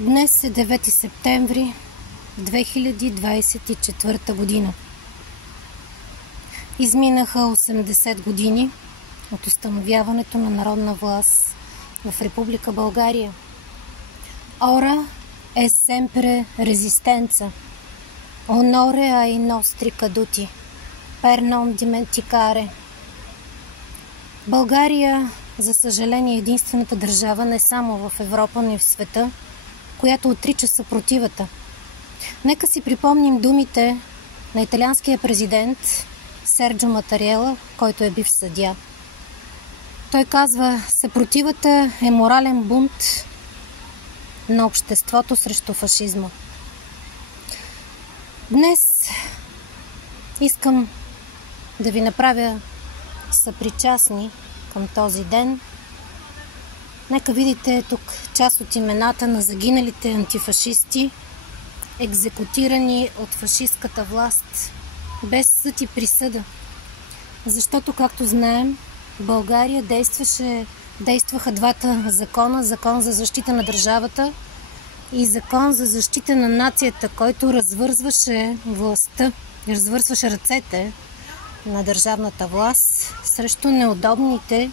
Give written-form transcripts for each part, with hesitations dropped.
Днес е 9 септември 2024 година. Изминаха 80 години от установяването на народна власт в Република България. Ora è sempre resistenza. Onore ai nostri caduti. Per non dimenticare. България, за съжаление, е единствената държава не само в Европа, но и в света, която отрича съпротивата. Нека си припомним думите на италианския президент Серджо Матарела, който е бивш съдия. Той казва: съпротивата е морален бунт на обществото срещу фашизма. Днес искам да ви направя съпричастни към този ден. Нека видите тук част от имената на загиналите антифашисти, екзекутирани от фашистката власт без съд и присъда. Защото, както знаем, в България действаха двата закона: закон за защита на държавата и закон за защита на нацията, който развързваше властта, развързваше ръцете на държавната власт срещу неудобните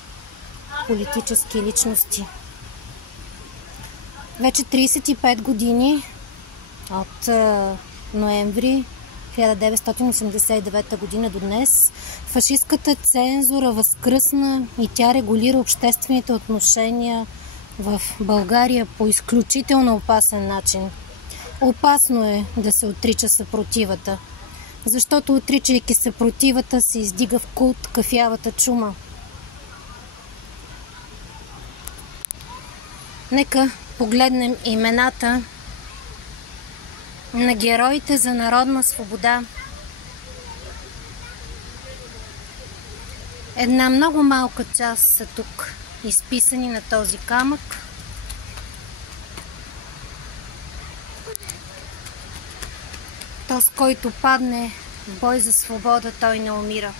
политически личности. Вече 35 години от ноември 1989 година до днес фашистката цензура възкръсна и тя регулира обществените отношения в България по изключително опасен начин. Опасно е да се отрича съпротивата, защото отричайки съпротивата се издига в култ кафявата чума. Нека погледнем имената на героите за народна свобода. Една много малка част са тук изписани на този камък. То, с който падне в бой за свобода, той не умира.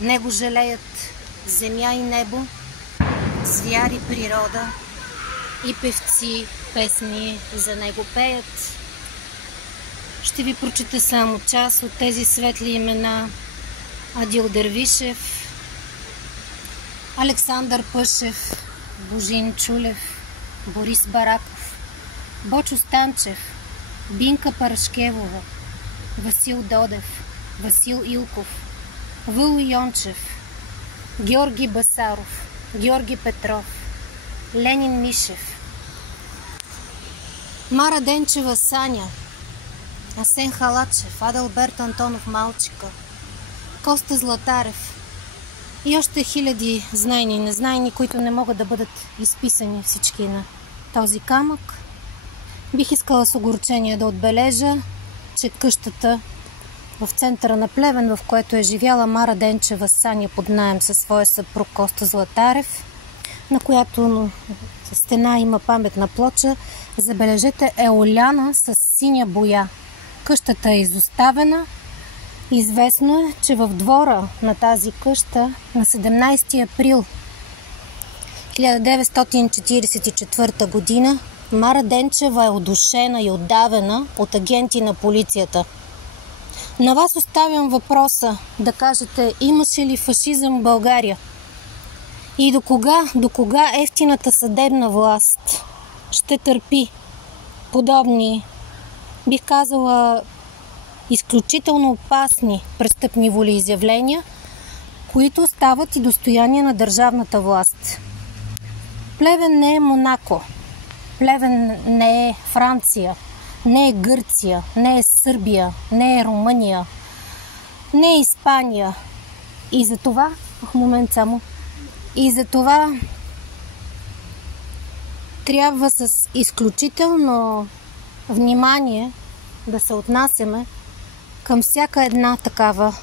Него жалеят земя и небо, звяр и природа, и певци песни за него пеят. Ще ви прочета само част от тези светли имена: Адил Дервишев, Александър Пъшев, Божин Чулев, Борис Бараков, Бочо Станчев, Бинка Парашкевова, Васил Додев, Васил Илков, Въло Йончев, Георги Басаров, Георги Петров, Ленин Мишев, Мара Денчева Саня, Асен Халачев, Адалберт Антонов Малчика, Коста Златарев и още хиляди знайни и незнайни, които не могат да бъдат изписани всички на този камък. Бих искала с огорчение да отбележа, че къщата в центъра на Плевен, в което е живяла Мара Денчева Саня под наем със своя съпруг Коста Златарев, на която стена има паметна плоча, забележете, е оляна с синя боя. Къщата е изоставена. Известно е, че в двора на тази къща на 17 април 1944 година Мара Денчева е удушена и отдавена от агенти на полицията. На вас оставям въпроса да кажете: имаше ли фашизъм в България? И до кога евтината съдебна власт ще търпи подобни, бих казала, изключително опасни престъпни волеизявления, които стават и достояние на държавната власт? Плевен не е Монако, Плевен не е Франция, не е Гърция, не е Сърбия, не е Румъния, не е Испания. И за това, трябва с изключително внимание да се отнасяме към всяка една такава